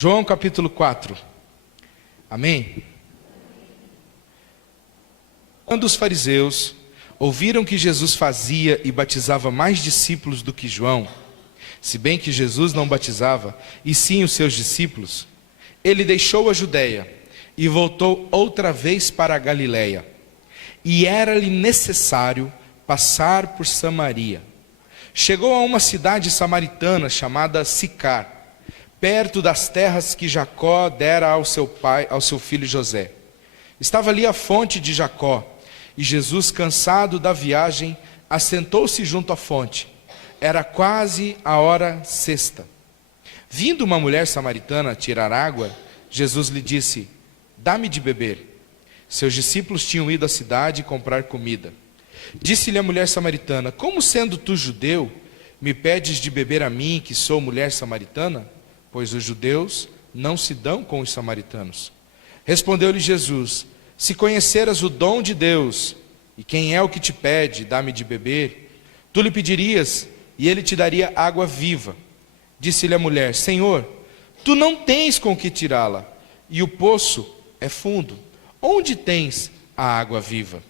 João capítulo 4. Amém? Quando os fariseus ouviram que Jesus fazia e batizava mais discípulos do que João, se bem que Jesus não batizava, e sim os seus discípulos, ele deixou a Judeia e voltou outra vez para a Galiléia. E era-lhe necessário passar por Samaria. Chegou a uma cidade samaritana chamada Sicar, perto das terras que Jacó dera ao seu filho José. Estava ali a fonte de Jacó, e Jesus, cansado da viagem, assentou-se junto à fonte. Era quase a hora sexta. Vindo uma mulher samaritana tirar água, Jesus lhe disse: "Dá-me de beber." Seus discípulos tinham ido à cidade comprar comida. Disse-lhe a mulher samaritana: "Como sendo tu judeu, me pedes de beber a mim, que sou mulher samaritana? Pois os judeus não se dão com os samaritanos." Respondeu-lhe Jesus: "Se conheceras o dom de Deus, e quem é o que te pede, dá-me de beber, tu lhe pedirias, e ele te daria água viva." Disse-lhe a mulher: "Senhor, tu não tens com que tirá-la, e o poço é fundo. Onde tens a água viva?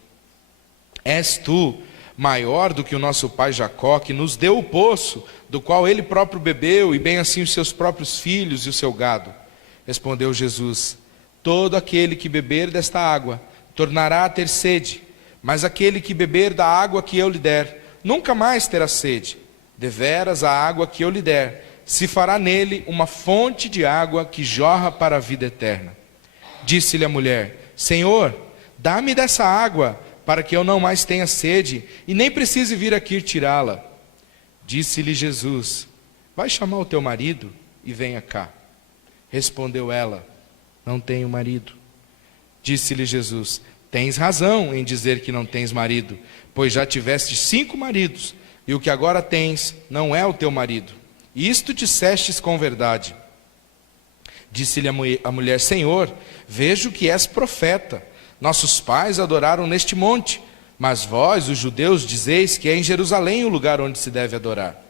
És tu maior do que o nosso pai Jacó, que nos deu o poço, do qual ele próprio bebeu, e bem assim os seus próprios filhos e o seu gado?" Respondeu Jesus: "Todo aquele que beber desta água tornará a ter sede, mas aquele que beber da água que eu lhe der, nunca mais terá sede. Deveras a água que eu lhe der se fará nele uma fonte de água que jorra para a vida eterna." Disse-lhe a mulher: "Senhor, dá-me dessa água, para que eu não mais tenha sede, e nem precise vir aqui tirá-la." Disse-lhe Jesus: "Vai chamar o teu marido e venha cá." Respondeu ela: "Não tenho marido." Disse-lhe Jesus: "Tens razão em dizer que não tens marido, pois já tiveste 5 maridos, e o que agora tens não é o teu marido. Isto dissestes com verdade." Disse-lhe a mulher: "Senhor, vejo que és profeta. Nossos pais adoraram neste monte, mas vós, os judeus, dizeis que é em Jerusalém o lugar onde se deve adorar."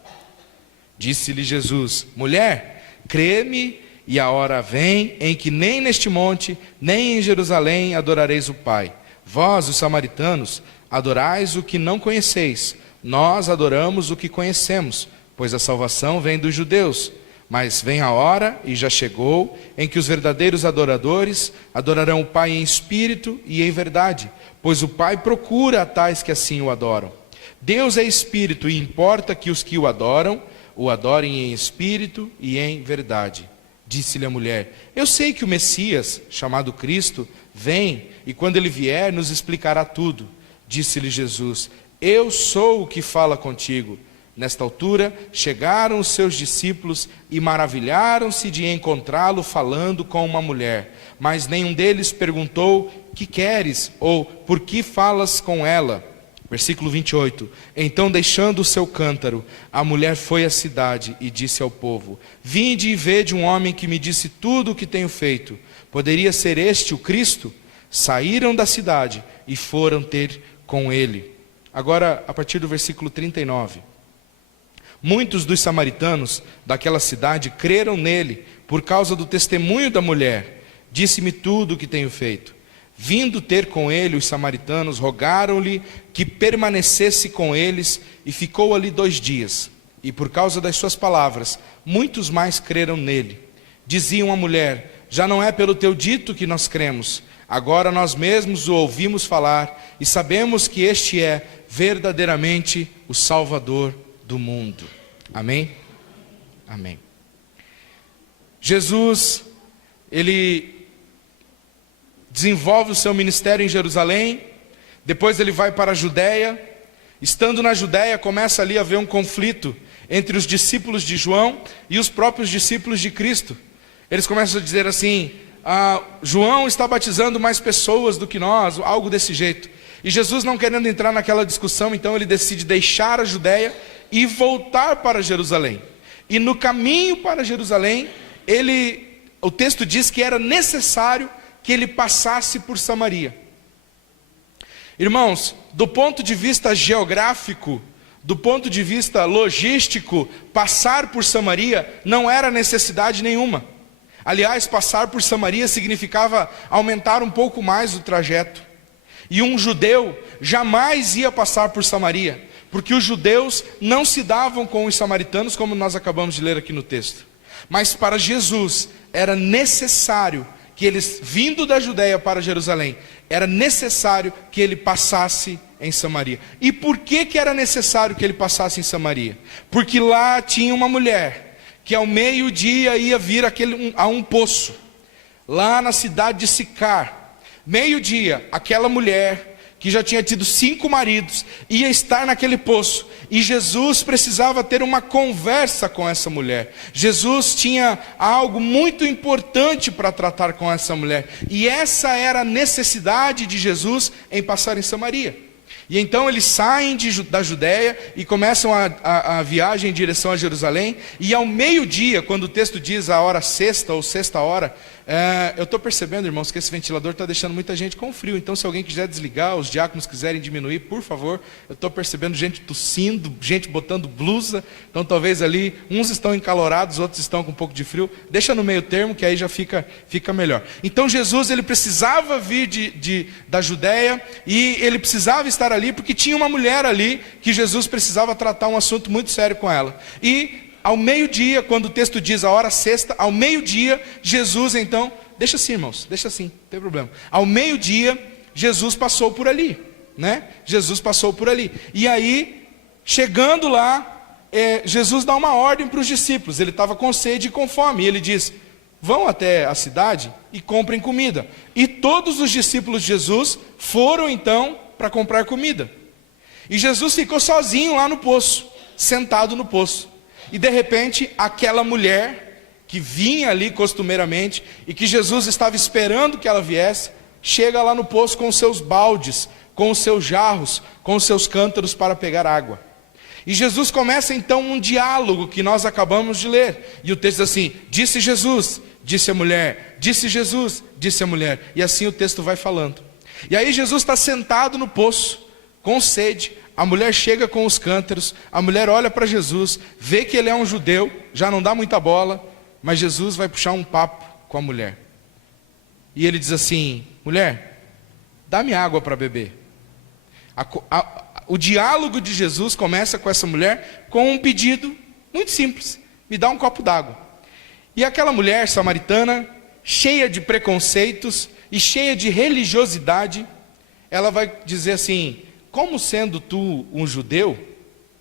Disse-lhe Jesus: "Mulher, crê-me, e a hora vem em que nem neste monte, nem em Jerusalém adorareis o Pai. Vós, os samaritanos, adorais o que não conheceis. Nós adoramos o que conhecemos, pois a salvação vem dos judeus. Mas vem a hora, e já chegou, em que os verdadeiros adoradores adorarão o Pai em espírito e em verdade, pois o Pai procura a tais que assim o adoram. Deus é espírito, e importa que os que o adorem em espírito e em verdade." Disse-lhe a mulher: "Eu sei que o Messias, chamado Cristo, vem, e quando ele vier, nos explicará tudo." Disse-lhe Jesus: "Eu sou o que fala contigo." Nesta altura, chegaram os seus discípulos e maravilharam-se de encontrá-lo falando com uma mulher. Mas nenhum deles perguntou: "Que queres?" ou "Por que falas com ela?" Versículo 28. Então, deixando o seu cântaro, a mulher foi à cidade e disse ao povo: "Vinde e vede um homem que me disse tudo o que tenho feito. Poderia ser este o Cristo?" Saíram da cidade e foram ter com ele. Agora, a partir do versículo 39. Muitos dos samaritanos daquela cidade creram nele por causa do testemunho da mulher. "Disse-me tudo o que tenho feito." Vindo ter com ele, os samaritanos rogaram-lhe que permanecesse com eles, e ficou ali 2 dias. E por causa das suas palavras, muitos mais creram nele. Diziam à mulher: "Já não é pelo teu dito que nós cremos. Agora nós mesmos o ouvimos falar, e sabemos que este é verdadeiramente o Salvador do mundo." Amém? Amém. Jesus, ele desenvolve o seu ministério em Jerusalém, depois ele vai para a Judéia. Estando na Judéia, começa ali a haver um conflito entre os discípulos de João e os próprios discípulos de Cristo. Eles começam a dizer assim: João está batizando mais pessoas do que nós, algo desse jeito. E Jesus, não querendo entrar naquela discussão, então ele decide deixar a Judéia e voltar para Jerusalém. E no caminho para Jerusalém, o texto diz que era necessário que ele passasse por Samaria. Irmãos, do ponto de vista geográfico, do ponto de vista logístico, passar por Samaria não era necessidade nenhuma. Aliás, passar por Samaria significava aumentar um pouco mais o trajeto. E um judeu jamais ia passar por Samaria, porque os judeus não se davam com os samaritanos, como nós acabamos de ler aqui no texto. Mas para Jesus era necessário que eles, vindo da Judeia para Jerusalém, era necessário que ele passasse em Samaria. E por que era necessário que ele passasse em Samaria? Porque lá tinha uma mulher que ao meio-dia ia vir a um poço, lá na cidade de Sicar. Meio-dia, aquela mulher que já tinha tido 5 maridos ia estar naquele poço, e Jesus precisava ter uma conversa com essa mulher. Jesus tinha algo muito importante para tratar com essa mulher, e essa era a necessidade de Jesus em passar em Samaria. E então eles saem da Judéia e começam a viagem em direção a Jerusalém. E ao meio-dia, quando o texto diz a hora sexta ou sexta hora, eu estou percebendo, irmãos, que esse ventilador está deixando muita gente com frio. Então, se alguém quiser desligar, os diáconos quiserem diminuir, por favor. Eu estou percebendo gente tossindo, gente botando blusa. Então, talvez ali, uns estão encalorados, outros estão com um pouco de frio. Deixa no meio termo, que aí já fica melhor. Então, Jesus, ele precisava vir da Judéia, e ele precisava estar ali, porque tinha uma mulher ali, que Jesus precisava tratar um assunto muito sério com ela. E ao meio-dia, quando o texto diz a hora sexta, ao meio-dia, Jesus então, deixa assim, irmãos, deixa assim, não tem problema. Ao meio-dia, Jesus passou por ali, né? Jesus passou por ali. E aí, chegando lá, Jesus dá uma ordem para os discípulos. Ele estava com sede e com fome, e ele diz: vão até a cidade e comprem comida. E todos os discípulos de Jesus foram então para comprar comida. E Jesus ficou sozinho lá no poço, sentado no poço. E de repente, aquela mulher que vinha ali costumeiramente, e que Jesus estava esperando que ela viesse, chega lá no poço com os seus baldes, com os seus jarros, com os seus cântaros para pegar água. E Jesus começa então um diálogo que nós acabamos de ler. E o texto diz assim: disse Jesus, disse a mulher, disse Jesus, disse a mulher. E assim o texto vai falando. E aí Jesus está sentado no poço, com sede. A mulher chega com os cântaros, a mulher olha para Jesus, vê que ele é um judeu, já não dá muita bola, mas Jesus vai puxar um papo com a mulher. E ele diz assim: mulher, dá-me água para beber. O diálogo de Jesus começa com essa mulher com um pedido muito simples: me dá um copo d'água. E aquela mulher samaritana, cheia de preconceitos e cheia de religiosidade, ela vai dizer assim: como sendo tu um judeu,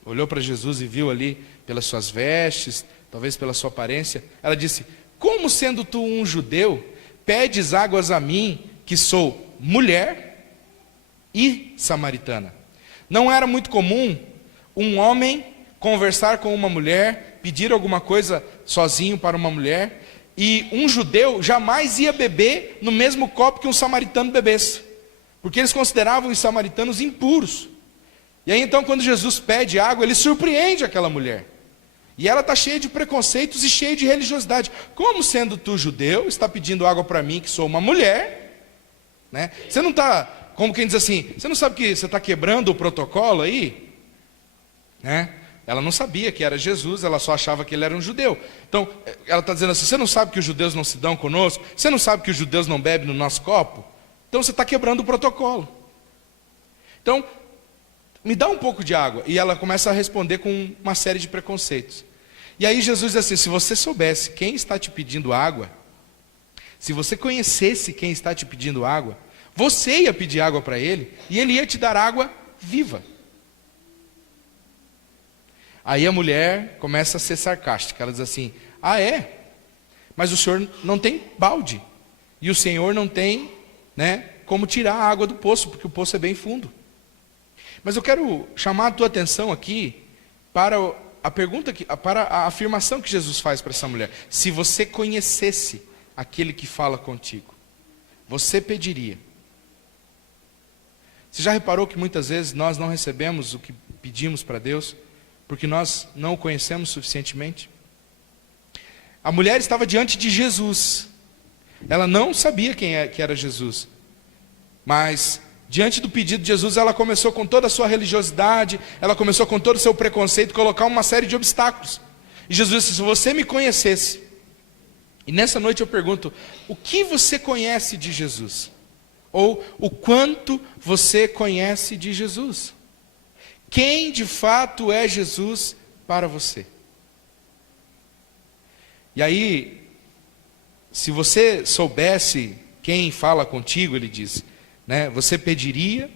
olhou para Jesus e viu ali pelas suas vestes, talvez pela sua aparência, ela disse: como sendo tu um judeu, pedes águas a mim, que sou mulher e samaritana? Não era muito comum um homem conversar com uma mulher, pedir alguma coisa sozinho para uma mulher, e um judeu jamais ia beber no mesmo copo que um samaritano bebesse, porque eles consideravam os samaritanos impuros. E aí então, quando Jesus pede água, ele surpreende aquela mulher. E ela está cheia de preconceitos e cheia de religiosidade. Como sendo tu judeu, está pedindo água para mim, que sou uma mulher, né? Você não está, como quem diz assim, você não sabe que você está quebrando o protocolo aí? Né? Ela não sabia que era Jesus, ela só achava que ele era um judeu. Então, ela está dizendo assim: você não sabe que os judeus não se dão conosco? Você não sabe que os judeus não bebem no nosso copo? Então você está quebrando o protocolo. Então, me dá um pouco de água. E ela começa a responder com uma série de preconceitos. E aí Jesus diz assim: se você soubesse quem está te pedindo água, se você conhecesse quem está te pedindo água, você ia pedir água para ele, e ele ia te dar água viva. Aí a mulher começa a ser sarcástica. Ela diz assim: ah, é? Mas o senhor não tem balde, e o senhor não tem, né, como tirar a água do poço, porque o poço é bem fundo. Mas eu quero chamar a tua atenção aqui para a pergunta, para a afirmação que Jesus faz para essa mulher: se você conhecesse aquele que fala contigo, você pediria. Você já reparou que muitas vezes nós não recebemos o que pedimos para Deus, porque nós não o conhecemos suficientemente? A mulher estava diante de Jesus. Ela não sabia que era Jesus. Mas, diante do pedido de Jesus, ela começou com toda a sua religiosidade, ela começou com todo o seu preconceito, colocar uma série de obstáculos. E Jesus disse: se você me conhecesse, E nessa noite eu pergunto, o que você conhece de Jesus? Ou o quanto você conhece de Jesus? Quem de fato é Jesus para você? E aí, se você soubesse quem fala contigo, ele diz, né, você pediria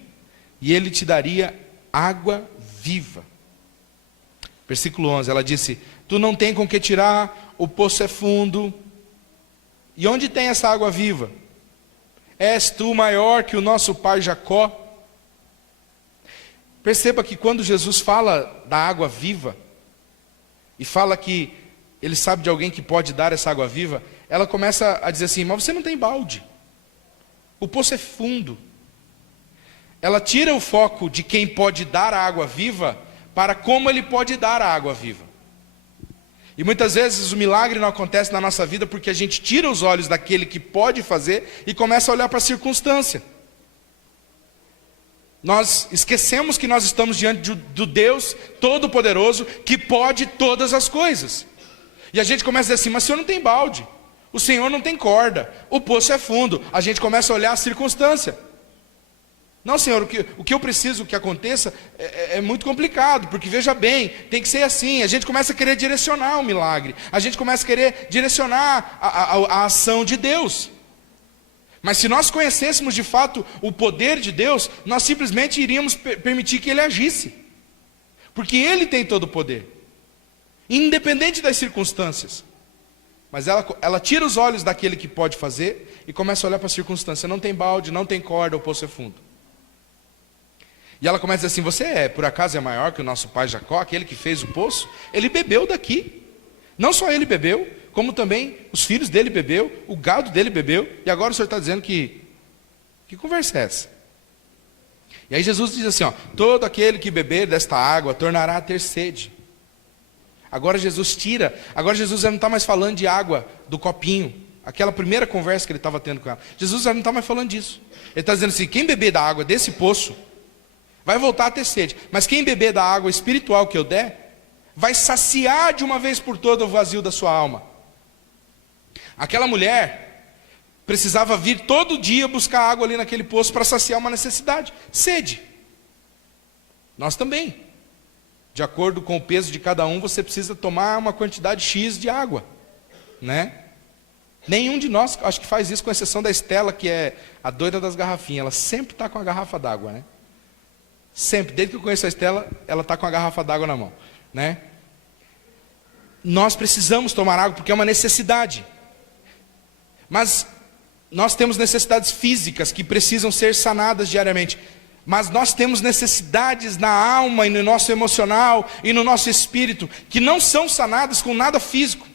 e ele te daria água viva. Versículo 11, ela disse, tu não tem com que tirar, o poço é fundo. E onde tem essa água viva? És tu maior que o nosso pai Jacó? Perceba que quando Jesus fala da água viva, e fala que ele sabe de alguém que pode dar essa água viva, ela começa a dizer assim, mas você não tem balde. O poço é fundo. Ela tira o foco de quem pode dar a água viva, para como ele pode dar a água viva. E muitas vezes o milagre não acontece na nossa vida porque a gente tira os olhos daquele que pode fazer e começa a olhar para a circunstância. Nós esquecemos que nós estamos diante do Deus Todo-Poderoso que pode todas as coisas. E a gente começa a dizer assim, mas o Senhor não tem balde, o Senhor não tem corda, o poço é fundo. A gente começa a olhar a circunstância. Não, Senhor, o que eu preciso que aconteça é muito complicado, porque veja bem, tem que ser assim. A gente começa a querer direcionar o milagre, a gente começa a querer direcionar a ação de Deus. Mas se nós conhecêssemos de fato o poder de Deus, nós simplesmente iríamos permitir que Ele agisse, porque Ele tem todo o poder, independente das circunstâncias. Mas ela tira os olhos daquele que pode fazer e começa a olhar para a circunstância. Não tem balde, não tem corda, o poço é fundo. E ela começa a dizer assim, você por acaso é maior que o nosso pai Jacó, aquele que fez o poço? Ele bebeu daqui. Não só ele bebeu, como também os filhos dele bebeu, o gado dele bebeu, e agora o Senhor está dizendo que conversa é essa? E aí Jesus diz assim, todo aquele que beber desta água tornará a ter sede. Agora Jesus já não está mais falando de água do copinho, aquela primeira conversa que ele estava tendo com ela. Jesus já não está mais falando disso. Ele está dizendo assim, quem beber da água desse poço, vai voltar a ter sede. Mas quem beber da água espiritual que eu der, vai saciar de uma vez por todas o vazio da sua alma. Aquela mulher precisava vir todo dia buscar água ali naquele poço para saciar uma necessidade, sede. Nós também. De acordo com o peso de cada um, você precisa tomar uma quantidade X de água, né? Nenhum de nós, acho que faz isso, com exceção da Estela, que é a doida das garrafinhas. Ela sempre está com a garrafa d'água, né? Sempre, desde que eu conheço a Estela, ela está com a garrafa d'água na mão, né? Nós precisamos tomar água porque é uma necessidade. Mas nós temos necessidades físicas que precisam ser sanadas diariamente. Mas nós temos necessidades na alma e no nosso emocional e no nosso espírito que não são sanadas com nada físico.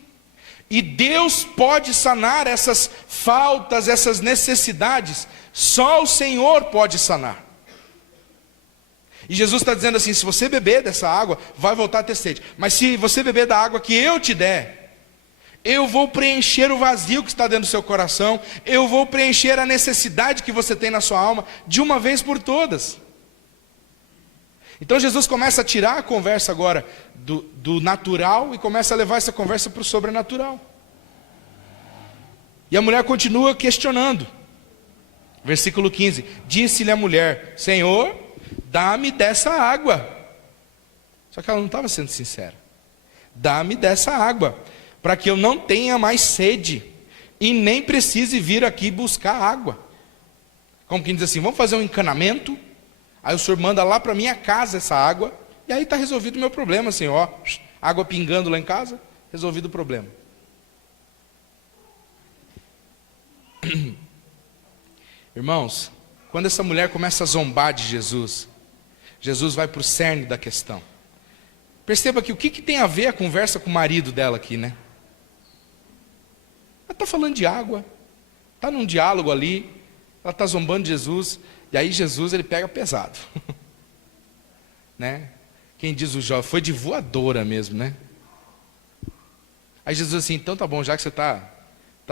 E Deus pode sanar essas faltas, essas necessidades. Só o Senhor pode sanar. E Jesus está dizendo assim, se você beber dessa água, vai voltar a ter sede. Mas se você beber da água que eu te der, eu vou preencher o vazio que está dentro do seu coração, eu vou preencher a necessidade que você tem na sua alma, de uma vez por todas. Então Jesus começa a tirar a conversa agora do natural e começa a levar essa conversa para o sobrenatural. E a mulher continua questionando. Versículo 15, disse-lhe a mulher, Senhor, dá-me dessa água. Só que ela não estava sendo sincera. Dá-me dessa água, para que eu não tenha mais sede, e nem precise vir aqui buscar água. Como quem diz assim, vamos fazer um encanamento, aí o senhor manda lá para minha casa essa água, e aí está resolvido o meu problema, Senhor. Água pingando lá em casa, resolvido o problema. Irmãos, quando essa mulher começa a zombar de Jesus, Jesus vai para o cerne da questão. Perceba que o que tem a ver a conversa com o marido dela aqui, né? Ela está falando de água, está num diálogo ali, ela está zombando de Jesus, e aí Jesus ele pega pesado. Né? Quem diz o jovem, foi de voadora mesmo, né? Aí Jesus assim, então tá bom, já que você está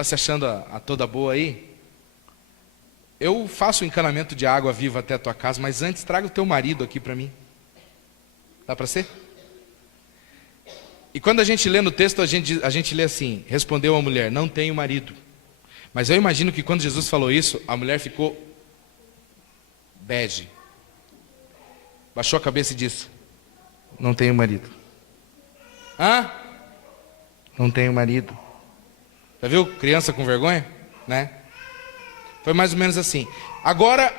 se achando a toda boa aí, eu faço o encanamento de água viva até a tua casa, mas antes traga o teu marido aqui para mim. Dá para ser? E quando a gente lê no texto, a gente lê assim: respondeu a mulher, não tenho marido. Mas eu imagino que quando Jesus falou isso, a mulher ficou bege. Baixou a cabeça e disse: não tenho marido. Hã? Não tenho marido. Já viu criança com vergonha? Né? Foi mais ou menos assim. Agora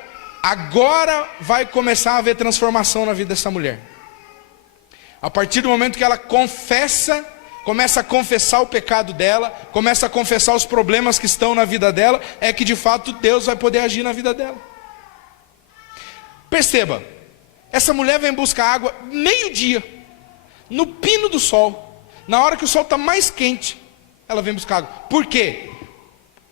vai começar a haver transformação na vida dessa mulher. A partir do momento que ela começa a confessar o pecado dela, começa a confessar os problemas que estão na vida dela, é que de fato Deus vai poder agir na vida dela. Perceba, essa mulher vem buscar água meio-dia, no pino do sol, na hora que o sol está mais quente, ela vem buscar água. Por quê?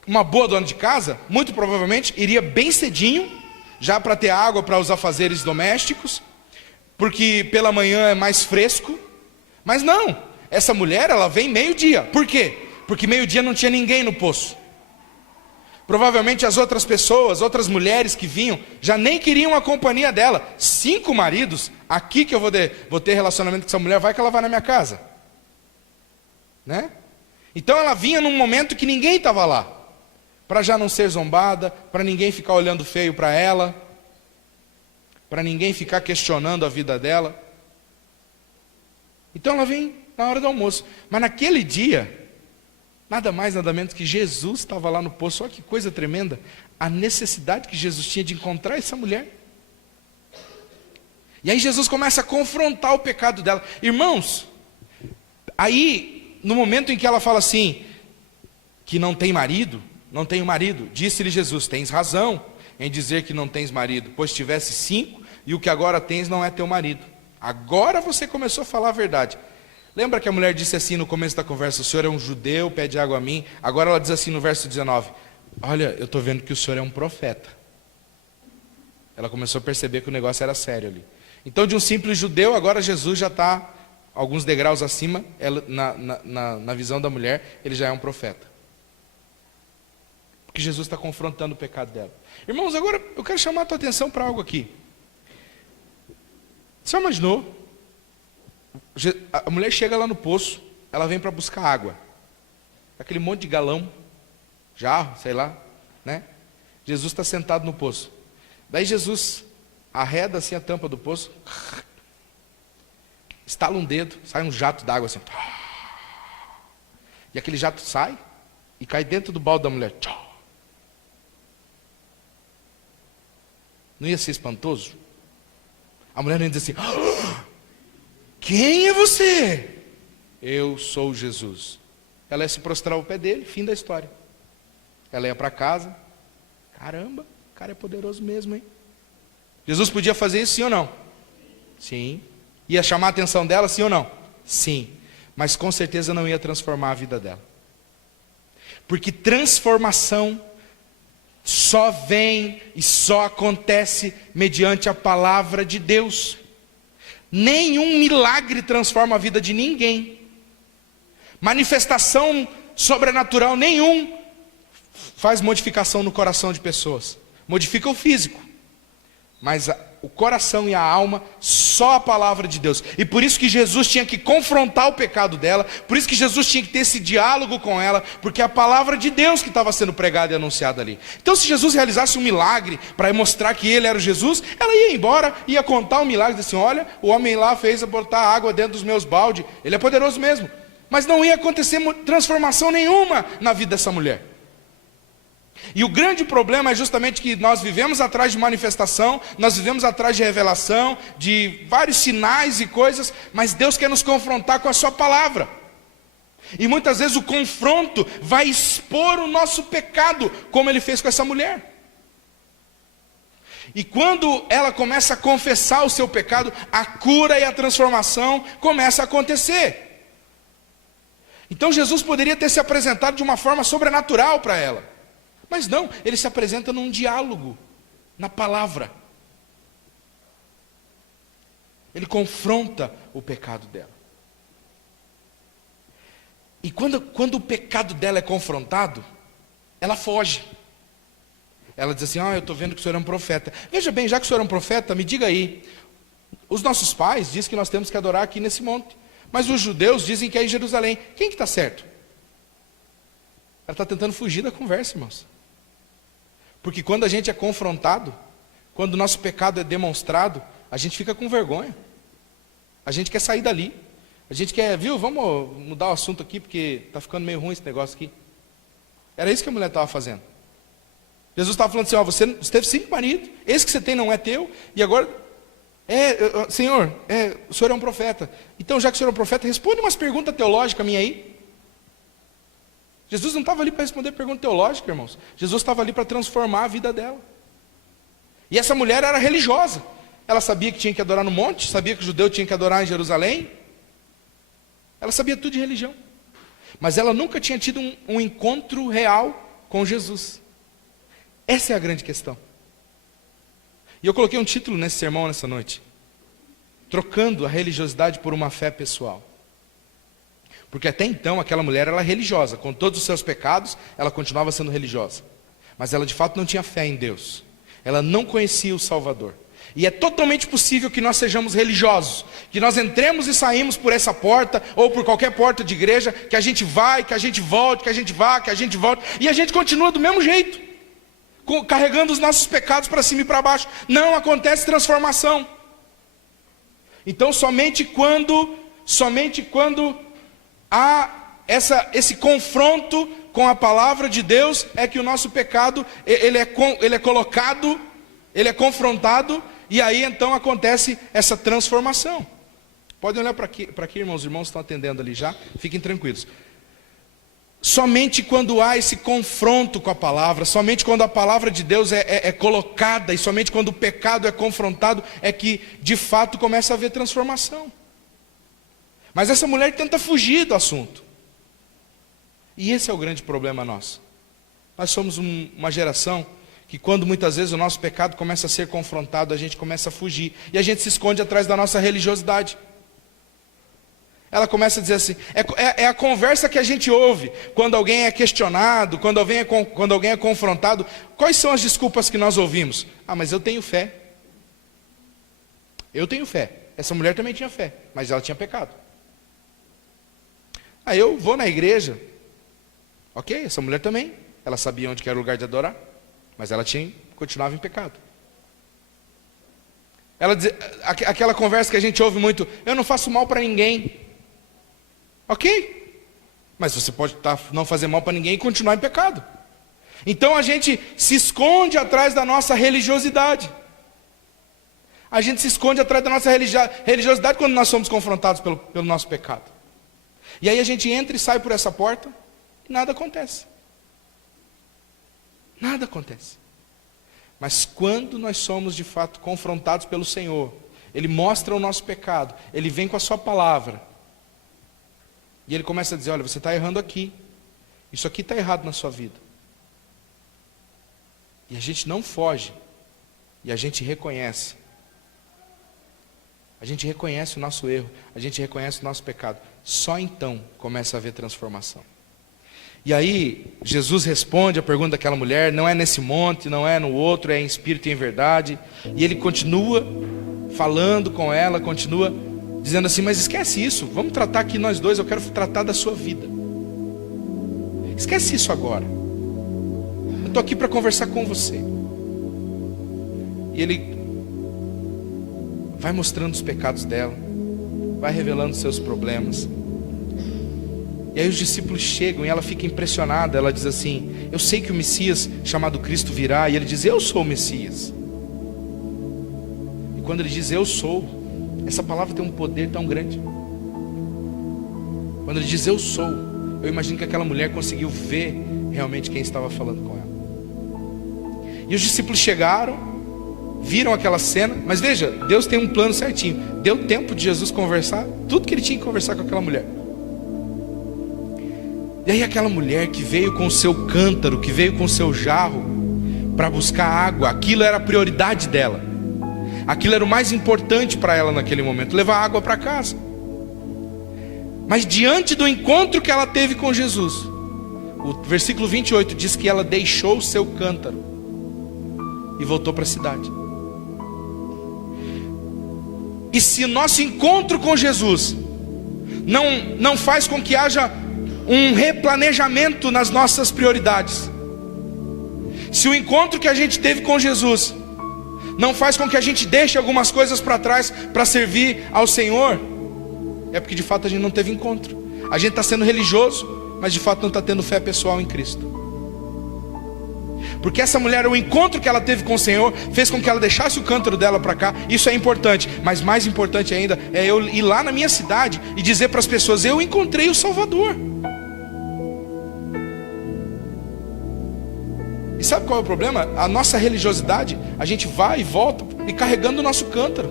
Uma boa dona de casa, muito provavelmente, iria bem cedinho, já para ter água para os afazeres domésticos, porque pela manhã é mais fresco. Mas não, essa mulher, ela vem meio-dia. Por quê? Porque meio-dia não tinha ninguém no poço. Provavelmente as outras pessoas, outras mulheres que vinham, já nem queriam a companhia dela. 5 maridos, aqui que eu vou ter relacionamento com essa mulher, vai que ela vai na minha casa. Né? Então ela vinha num momento que ninguém estava lá, para já não ser zombada, para ninguém ficar olhando feio para ela, para ninguém ficar questionando a vida dela. Então ela vem na hora do almoço. Mas naquele dia, nada mais, nada menos que Jesus estava lá no poço. Olha que coisa tremenda, a necessidade que Jesus tinha de encontrar essa mulher. E aí Jesus começa a confrontar o pecado dela. Irmãos, aí no momento em que ela fala assim, que não tem marido, não tenho marido, disse-lhe Jesus: tens razão em dizer que não tens marido, pois tivesse 5, e o que agora tens não é teu marido. Agora você começou a falar a verdade. Lembra que a mulher disse assim no começo da conversa: o senhor é um judeu, pede água a mim. Agora ela diz assim no verso 19: olha, eu estou vendo que o senhor é um profeta. Ela começou a perceber que o negócio era sério ali. Então, de um simples judeu, agora Jesus já está alguns degraus acima. Na visão da mulher, ele já é um profeta, porque Jesus está confrontando o pecado dela. Irmãos, agora eu quero chamar a tua atenção para algo aqui. Você imaginou? A mulher chega lá no poço, ela vem para buscar água, aquele monte de galão, jarro, sei lá, né? Jesus está sentado no poço. Daí Jesus arreda assim a tampa do poço, estala um dedo, sai um jato d'água assim, e aquele jato sai e cai dentro do balde da mulher. Não ia ser espantoso? A mulher não ia dizer assim: quem é você? Eu sou Jesus. Ela ia se prostrar ao pé dele, fim da história. Ela ia para casa. Caramba, o cara é poderoso mesmo, hein? Jesus podia fazer isso, sim ou não? Sim. Ia chamar a atenção dela, sim ou não? Sim. Mas com certeza não ia transformar a vida dela. Porque transformação só vem e só acontece mediante a palavra de Deus. Nenhum milagre transforma a vida de ninguém. Manifestação sobrenatural nenhum faz modificação no coração de pessoas. Modifica o físico, mas o coração e a alma, só a palavra de Deus. E por isso que Jesus tinha que confrontar o pecado dela, por isso que Jesus tinha que ter esse diálogo com ela, porque é a palavra de Deus que estava sendo pregada e anunciada ali. Então, se Jesus realizasse um milagre para mostrar que ele era o Jesus, ela ia embora, ia contar o milagre, assim: olha, o homem lá fez eu botar água dentro dos meus baldes, ele é poderoso mesmo. Mas não ia acontecer transformação nenhuma na vida dessa mulher. E o grande problema é justamente que nós vivemos atrás de manifestação, nós vivemos atrás de revelação, de vários sinais e coisas, mas Deus quer nos confrontar com a sua palavra. E muitas vezes o confronto vai expor o nosso pecado, como ele fez com essa mulher. E quando ela começa a confessar o seu pecado, a cura e a transformação começa a acontecer. Então Jesus poderia ter se apresentado de uma forma sobrenatural para ela. Mas não, ele se apresenta num diálogo, na palavra. Ele confronta o pecado dela. E quando o pecado dela é confrontado, ela foge. Ela diz assim: eu estou vendo que o senhor é um profeta. Veja bem, já que o senhor é um profeta, me diga aí. Os nossos pais dizem que nós temos que adorar aqui nesse monte. Mas os judeus dizem que é em Jerusalém. Quem que está certo? Ela está tentando fugir da conversa, irmãos. Porque quando a gente é confrontado, quando o nosso pecado é demonstrado, a gente fica com vergonha. A gente quer sair dali. A gente quer, viu, vamos mudar o assunto aqui, porque está ficando meio ruim esse negócio aqui. Era isso que a mulher estava fazendo. Jesus estava falando assim, ó, você teve 5 maridos, esse que você tem não é teu, e agora, Senhor, o Senhor é um profeta. Então, já que o Senhor é um profeta, responde umas perguntas teológicas minha aí. Jesus não estava ali para responder pergunta teológica, irmãos. Jesus estava ali para transformar a vida dela. E essa mulher era religiosa. Ela sabia que tinha que adorar no monte, sabia que o judeu tinha que adorar em Jerusalém. Ela sabia tudo de religião. Mas ela nunca tinha tido um encontro real com Jesus. Essa é a grande questão. E eu coloquei um título nesse sermão nessa noite. Trocando a religiosidade por uma fé pessoal. Porque até então aquela mulher era religiosa. Com todos os seus pecados, ela continuava sendo religiosa. Mas ela de fato não tinha fé em Deus. Ela não conhecia o Salvador. E é totalmente possível que nós sejamos religiosos, que nós entremos e saímos por essa porta, ou por qualquer porta de igreja, que a gente vai, que a gente volte, que a gente vá, que a gente volte, e a gente continua do mesmo jeito, carregando os nossos pecados para cima e para baixo. Não acontece transformação. Então somente quando há esse confronto com a palavra de Deus, é que o nosso pecado ele é colocado, ele é confrontado, e aí então acontece essa transformação. Podem olhar para aqui, irmãos. Os irmãos estão atendendo ali já, fiquem tranquilos. Somente quando há esse confronto com a palavra, somente quando a palavra de Deus é colocada, e somente quando o pecado é confrontado, é que de fato começa a haver transformação. Mas essa mulher tenta fugir do assunto. E esse é o grande problema nosso. Nós somos uma geração que quando muitas vezes o nosso pecado começa a ser confrontado, a gente começa a fugir. E a gente se esconde atrás da nossa religiosidade. Ela começa a dizer assim, é a conversa que a gente ouve, quando alguém é questionado, quando alguém é confrontado. Quais são as desculpas que nós ouvimos? Ah, mas eu tenho fé. Eu tenho fé. Essa mulher também tinha fé, mas ela tinha pecado. Ah, eu vou na igreja. Ok, essa mulher também. Ela sabia onde que era o lugar de adorar, mas ela continuava em pecado. Ela diz, aquela conversa que a gente ouve muito, eu não faço mal para ninguém. Ok, mas você pode não fazer mal para ninguém e continuar em pecado. Então a gente se esconde atrás da nossa religiosidade. A gente se esconde atrás da nossa religiosidade quando nós somos confrontados pelo nosso pecado. E aí a gente entra e sai por essa porta e nada acontece. Nada acontece. Mas quando nós somos de fato confrontados pelo Senhor, Ele mostra o nosso pecado, Ele vem com a sua palavra, e Ele começa a dizer, olha, você está errando aqui, isso aqui está errado na sua vida. E a gente não foge, e a gente reconhece. A gente reconhece o nosso erro, a gente reconhece o nosso pecado. Só então começa a haver transformação. E aí, Jesus responde a pergunta daquela mulher, não é nesse monte, não é no outro, é em espírito e em verdade. E Ele continua falando com ela, continua dizendo assim, mas esquece isso, vamos tratar aqui nós dois, eu quero tratar da sua vida. Esquece isso agora. Eu estou aqui para conversar com você. E Ele vai mostrando os pecados dela, vai revelando seus problemas. E aí os discípulos chegam e ela fica impressionada. Ela diz assim, eu sei que o Messias chamado Cristo virá. E Ele diz, eu sou o Messias. E quando Ele diz eu sou, essa palavra tem um poder tão grande. Quando Ele diz eu sou, eu imagino que aquela mulher conseguiu ver realmente quem estava falando com ela. E os discípulos chegaram, viram aquela cena, mas veja, Deus tem um plano certinho. Deu tempo de Jesus conversar tudo que Ele tinha que conversar com aquela mulher. E aí aquela mulher que veio com o seu cântaro, que veio com o seu jarro para buscar água, aquilo era a prioridade dela. Aquilo era o mais importante para ela naquele momento, levar água para casa. Mas diante do encontro que ela teve com Jesus, o versículo 28 diz que ela deixou o seu cântaro e voltou para a cidade. E se nosso encontro com Jesus não faz com que haja um replanejamento nas nossas prioridades. Se o encontro que a gente teve com Jesus não faz com que a gente deixe algumas coisas para trás para servir ao Senhor, é porque de fato a gente não teve encontro. A gente está sendo religioso, mas de fato não está tendo fé pessoal em Cristo. Porque essa mulher, o encontro que ela teve com o Senhor fez com que ela deixasse o cântaro dela para cá. Isso é importante, mas mais importante ainda é eu ir lá na minha cidade e dizer para as pessoas: eu encontrei o Salvador. E sabe qual é o problema? A nossa religiosidade, a gente vai e volta e carregando o nosso cântaro,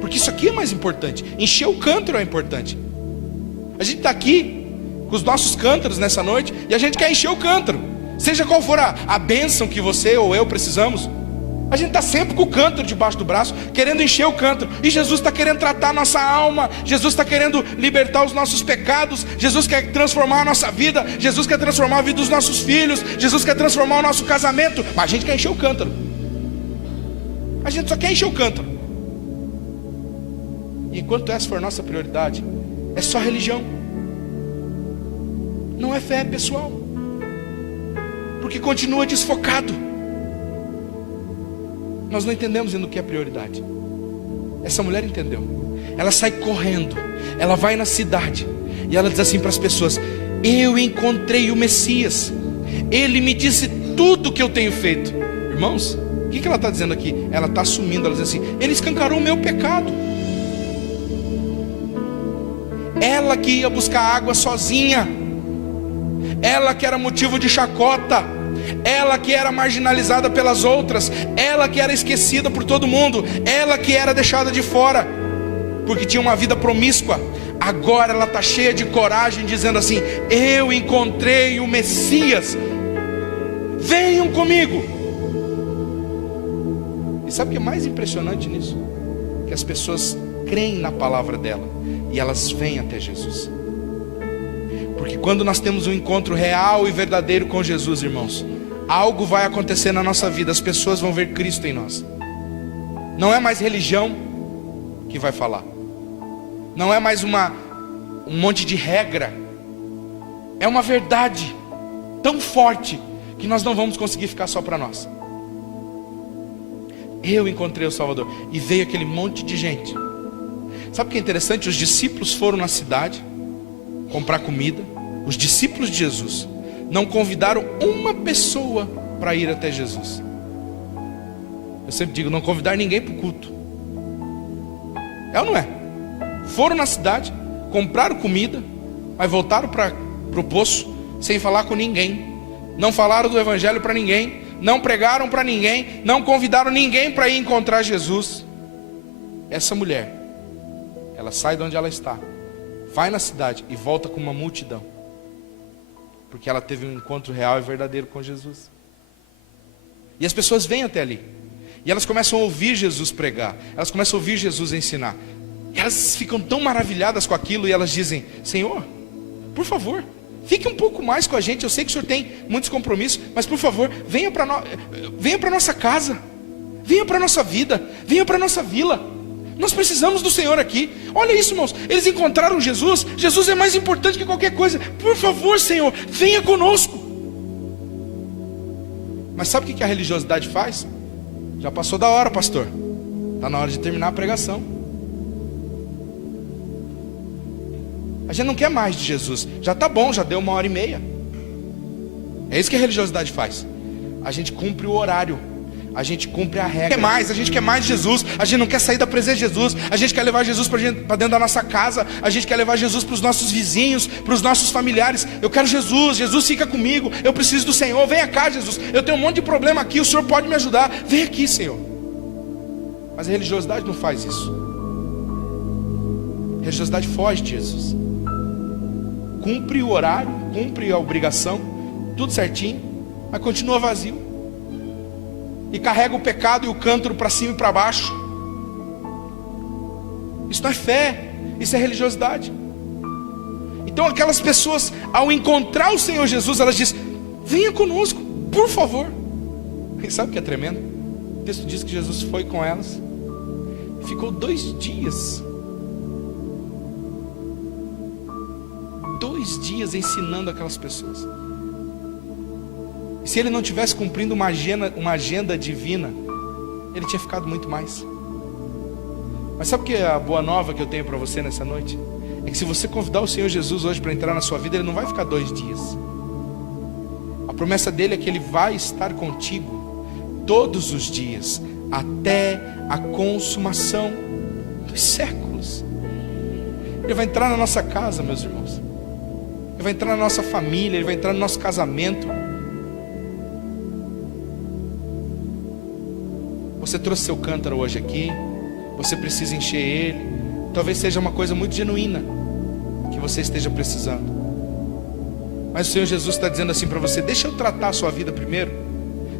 porque isso aqui é mais importante. Encher o cântaro é importante. A gente está aqui com os nossos cântaros nessa noite e a gente quer encher o cântaro. Seja qual for a bênção que você ou eu precisamos, a gente está sempre com o cântaro debaixo do braço, querendo encher o cântaro. E Jesus está querendo tratar a nossa alma, Jesus está querendo libertar os nossos pecados, Jesus quer transformar a nossa vida, Jesus quer transformar a vida dos nossos filhos, Jesus quer transformar o nosso casamento. Mas a gente quer encher o cântaro. A gente só quer encher o cântaro. E enquanto essa for a nossa prioridade, é só religião, não é fé pessoal, porque continua desfocado. Nós não entendemos ainda o que é prioridade. Essa mulher entendeu. Ela sai correndo, ela vai na cidade e ela diz assim para as pessoas: eu encontrei o Messias, ele me disse tudo o que eu tenho feito. Irmãos, o que ela está dizendo aqui? Ela está assumindo, ela diz assim: ele escancarou o meu pecado. Ela que ia buscar água sozinha, ela que era motivo de chacota, ela que era marginalizada pelas outras, ela que era esquecida por todo mundo, ela que era deixada de fora, porque tinha uma vida promíscua. Agora ela está cheia de coragem, dizendo assim: eu encontrei o Messias, venham comigo. E sabe o que é mais impressionante nisso? Que as pessoas creem na palavra dela e elas vêm até Jesus. Porque quando nós temos um encontro real e verdadeiro com Jesus, irmãos, algo vai acontecer na nossa vida. As pessoas vão ver Cristo em nós. Não é mais religião que vai falar, não é mais um monte de regra. É uma verdade tão forte que nós não vamos conseguir ficar só para nós. Eu encontrei o Salvador. E veio aquele monte de gente. Sabe o que é interessante? Os discípulos foram na cidade comprar comida. Os discípulos de Jesus não convidaram uma pessoa para ir até Jesus. Eu sempre digo, não convidar ninguém para o culto. É ou não é? Foram na cidade, compraram comida, mas voltaram para o poço sem falar com ninguém. Não falaram do evangelho para ninguém, não pregaram para ninguém, não convidaram ninguém para ir encontrar Jesus. Essa mulher, ela sai de onde ela está, vai na cidade e volta com uma multidão, porque ela teve um encontro real e verdadeiro com Jesus. E as pessoas vêm até ali, e elas começam a ouvir Jesus pregar, elas começam a ouvir Jesus ensinar, e elas ficam tão maravilhadas com aquilo, e elas dizem: Senhor, por favor, fique um pouco mais com a gente. Eu sei que o Senhor tem muitos compromissos, mas por favor, venha para nossa casa, venha para a nossa vida, venha para a nossa vila. Nós precisamos do Senhor aqui. Olha isso, irmãos, eles encontraram Jesus. Jesus é mais importante que qualquer coisa. Por favor, Senhor, venha conosco. Mas sabe o que a religiosidade faz? Já passou da hora, pastor, está na hora de terminar a pregação. A gente não quer mais de Jesus. Já está bom, já deu 1h30. É isso que a religiosidade faz. A gente cumpre o horário, a gente cumpre a regra. A gente quer mais de Jesus. A gente não quer sair da presença de Jesus. A gente quer levar Jesus para dentro da nossa casa. A gente quer levar Jesus para os nossos vizinhos, para os nossos familiares. Eu quero Jesus, Jesus fica comigo. Eu preciso do Senhor, venha cá, Jesus. Eu tenho um monte de problema aqui, o Senhor pode me ajudar. Vem aqui, Senhor. Mas a religiosidade não faz isso. A religiosidade foge de Jesus. Cumpre o horário, cumpre a obrigação, tudo certinho, mas continua vazio. E carrega o pecado e o cântaro para cima e para baixo. Isso não é fé, isso é religiosidade. Então aquelas pessoas, ao encontrar o Senhor Jesus, elas dizem: venha conosco, por favor. E sabe o que é tremendo? O texto diz que Jesus foi com elas, ficou 2 dias. 2 dias ensinando aquelas pessoas. E se ele não tivesse cumprindo uma agenda divina, ele tinha ficado muito mais. Mas sabe o que é a boa nova que eu tenho para você nessa noite? É que se você convidar o Senhor Jesus hoje para entrar na sua vida, Ele não vai ficar 2 dias. A promessa dele é que Ele vai estar contigo todos os dias, até a consumação dos séculos. Ele vai entrar na nossa casa, meus irmãos. Ele vai entrar na nossa família, Ele vai entrar no nosso casamento. Você trouxe seu cântaro hoje aqui, você precisa encher ele. Talvez seja uma coisa muito genuína que você esteja precisando. Mas o Senhor Jesus está dizendo assim para você: deixa eu tratar a sua vida primeiro.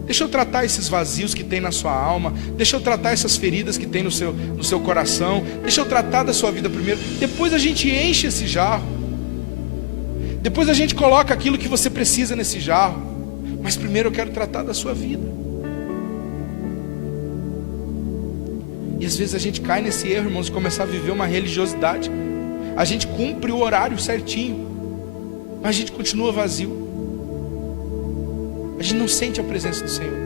Deixa eu tratar esses vazios que tem na sua alma. Deixa eu tratar essas feridas que tem no seu coração. Deixa eu tratar da sua vida primeiro. Depois a gente enche esse jarro. Depois a gente coloca aquilo que você precisa nesse jarro. Mas primeiro eu quero tratar da sua vida. E às vezes a gente cai nesse erro, irmãos, de começar a viver uma religiosidade. A gente cumpre o horário certinho, mas a gente continua vazio. A gente não sente a presença do Senhor.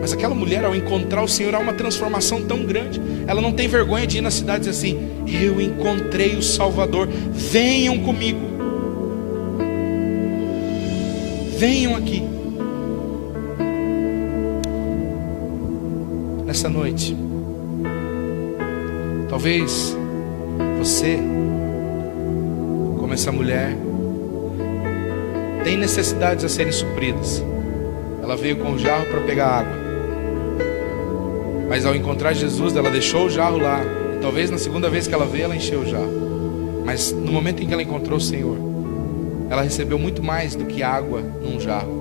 Mas aquela mulher, ao encontrar o Senhor, há uma transformação tão grande. Ela não tem vergonha de ir na cidade e dizer assim: eu encontrei o Salvador, venham comigo. Venham aqui. Nessa noite, talvez você, como essa mulher, tem necessidades a serem supridas. Ela veio com o jarro para pegar água, mas ao encontrar Jesus, ela deixou o jarro lá. E talvez na segunda vez que ela veio, ela encheu o jarro. Mas no momento em que ela encontrou o Senhor, ela recebeu muito mais do que água num jarro.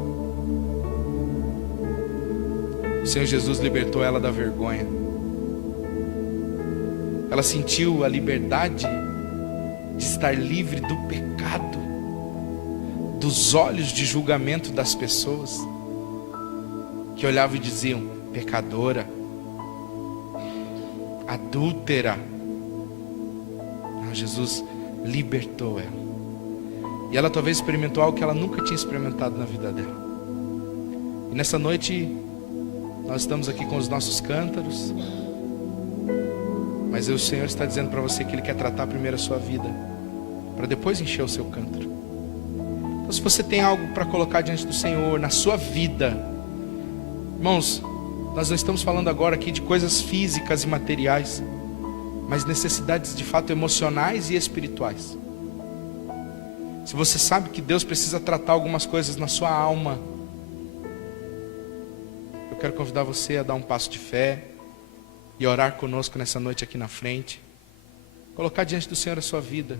O Senhor Jesus libertou ela da vergonha. Ela sentiu a liberdade de estar livre do pecado, dos olhos de julgamento das pessoas que olhavam e diziam: pecadora, adúltera. Não, Jesus libertou ela. E ela talvez experimentou algo que ela nunca tinha experimentado na vida dela. E nessa noite nós estamos aqui com os nossos cântaros, mas o Senhor está dizendo para você que Ele quer tratar primeiro a sua vida, para depois encher o seu cântaro. Então, se você tem algo para colocar diante do Senhor na sua vida, irmãos, nós não estamos falando agora aqui de coisas físicas e materiais, mas necessidades de fato emocionais e espirituais. Se você sabe que Deus precisa tratar algumas coisas na sua alma, eu quero convidar você a dar um passo de fé e orar conosco nessa noite aqui na frente. Colocar diante do Senhor a sua vida,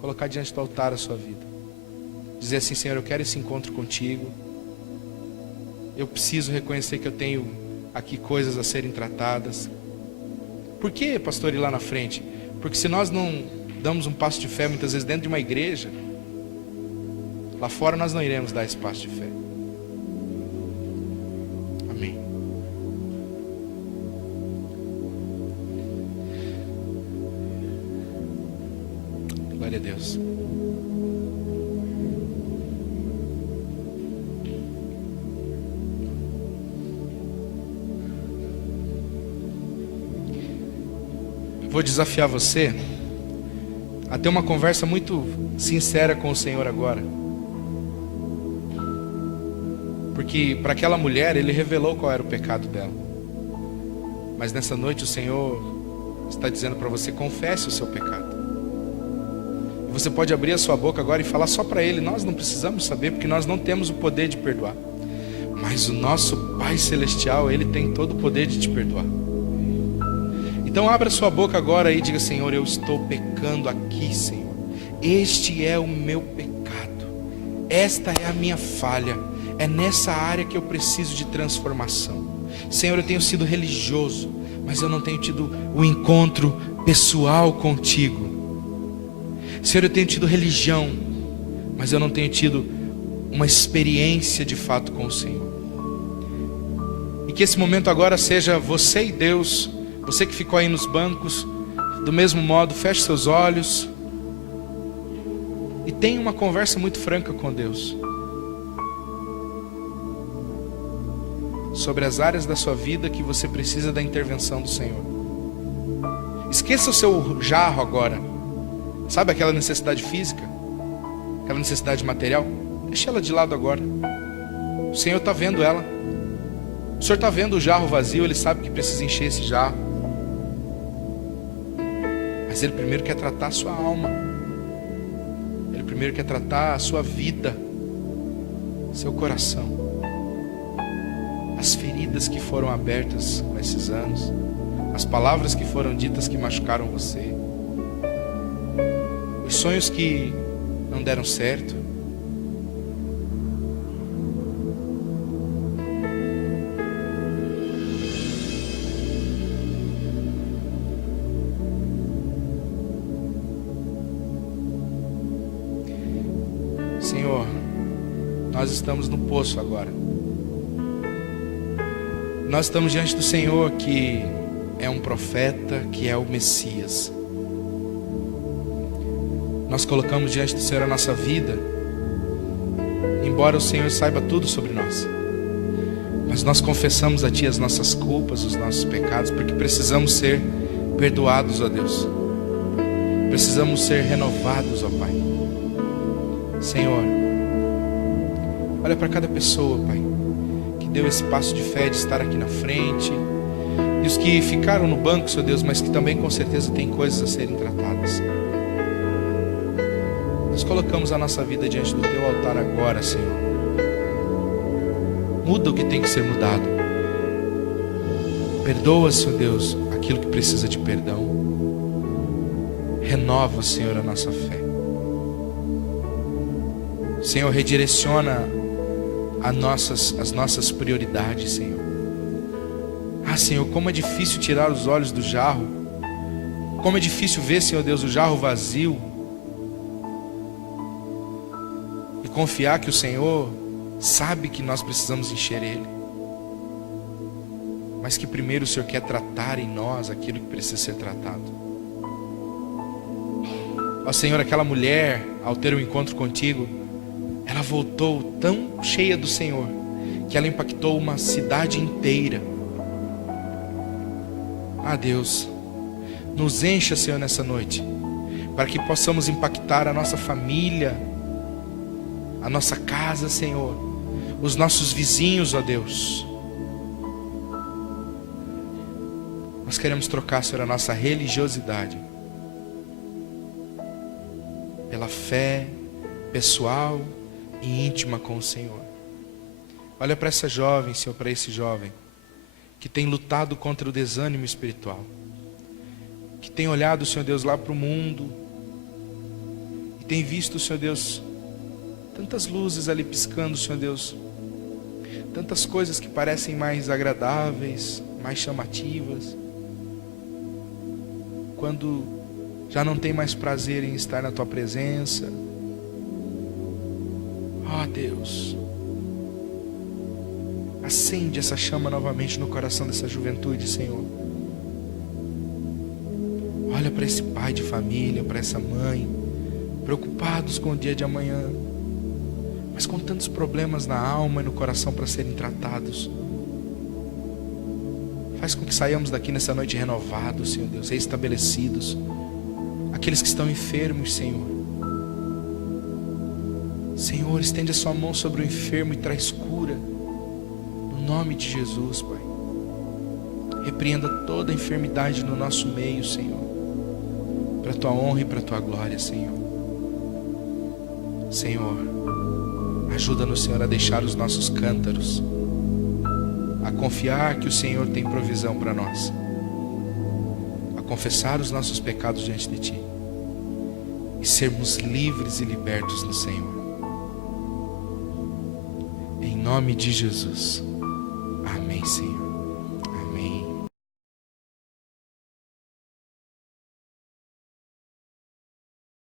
colocar diante do altar a sua vida. Dizer assim: Senhor, eu quero esse encontro contigo. Eu preciso reconhecer que eu tenho aqui coisas a serem tratadas. Por que, pastor, ir lá na frente? Porque se nós não damos um passo de fé muitas vezes dentro de uma igreja, lá fora nós não iremos dar esse passo de fé. Amém. Glória a Deus. Vou desafiar você a ter uma conversa muito sincera com o Senhor agora. Porque para aquela mulher Ele revelou qual era o pecado dela. Mas nessa noite o Senhor está dizendo para você: confesse o seu pecado. E você pode abrir a sua boca agora e falar só para Ele. Nós não precisamos saber, porque nós não temos o poder de perdoar. Mas o nosso Pai Celestial, Ele tem todo o poder de te perdoar. Então abra sua boca agora e diga: Senhor, eu estou pecando aqui, Senhor. Este é o meu pecado. Esta é a minha falha. É nessa área que eu preciso de transformação. Senhor, eu tenho sido religioso, mas eu não tenho tido o encontro pessoal contigo. Senhor, eu tenho tido religião, mas eu não tenho tido uma experiência de fato com o Senhor. E que esse momento agora seja você e Deus. Você que ficou aí nos bancos, do mesmo modo, feche seus olhos. e tenha uma conversa muito franca com Deus sobre as áreas da sua vida que você precisa da intervenção do Senhor. Esqueça o seu jarro agora. Sabe aquela necessidade física? Aquela necessidade material? Deixa ela de lado agora. O Senhor está vendo ela. O Senhor está vendo o jarro vazio. Ele sabe que precisa encher esse jarro. Mas Ele primeiro quer tratar a sua alma. Ele primeiro quer tratar a sua vida, seu coração, as feridas que foram abertas nesses anos, as palavras que foram ditas que machucaram você, os sonhos que não deram certo. Senhor, nós estamos no poço agora. Nós estamos diante do Senhor, que é um profeta, que é o Messias. Nós colocamos diante do Senhor a nossa vida, embora o Senhor saiba tudo sobre nós. Mas nós confessamos a Ti as nossas culpas, os nossos pecados, porque precisamos ser perdoados, ó Deus. Precisamos ser renovados, ó Pai. Senhor, olha para cada pessoa, Pai, que deu esse passo de fé de estar aqui na frente, e os que ficaram no banco, Senhor Deus, mas que também com certeza tem coisas a serem tratadas. Nós colocamos a nossa vida diante do Teu altar agora, Senhor. Muda o que tem que ser mudado. Perdoa, Senhor Deus, aquilo que precisa de perdão. Renova, Senhor, a nossa fé. Senhor, redireciona as nossas prioridades, Senhor. Ah, Senhor, como é difícil tirar os olhos do jarro. Como é difícil ver, Senhor Deus, o jarro vazio. E confiar que o Senhor sabe que nós precisamos encher ele. Mas que primeiro o Senhor quer tratar em nós aquilo que precisa ser tratado. Ó Senhor, aquela mulher, ao ter um encontro contigo, ela voltou tão cheia do Senhor, que ela impactou uma cidade inteira. Ah, Deus, nos encha, Senhor, nessa noite, para que possamos impactar a nossa família, a nossa casa, Senhor, os nossos vizinhos, ó Deus. Nós queremos trocar, Senhor, a nossa religiosidade pela fé pessoal e íntima com o Senhor. Olha para essa jovem, Senhor, para esse jovem que tem lutado contra o desânimo espiritual, que tem olhado, Senhor Deus, lá para o mundo e tem visto, Senhor Deus, tantas luzes ali piscando, Senhor Deus, tantas coisas que parecem mais agradáveis, mais chamativas, quando já não tem mais prazer em estar na Tua presença. Ó Deus, acende essa chama novamente no coração dessa juventude, Senhor. Olha para esse pai de família, para essa mãe, preocupados com o dia de amanhã, mas com tantos problemas na alma e no coração para serem tratados. Faz com que saiamos daqui nessa noite renovados, Senhor Deus, restabelecidos. Aqueles que estão enfermos, Senhor. Senhor, estende a sua mão sobre o enfermo e traz cura. No nome de Jesus, Pai. Repreenda toda a enfermidade no nosso meio, Senhor. Para a Tua honra e para a Tua glória, Senhor. Senhor, ajuda-nos, Senhor, a deixar os nossos cântaros, a confiar que o Senhor tem provisão para nós, a confessar os nossos pecados diante de Ti e sermos livres e libertos no Senhor. Em nome de Jesus. Amém, Senhor.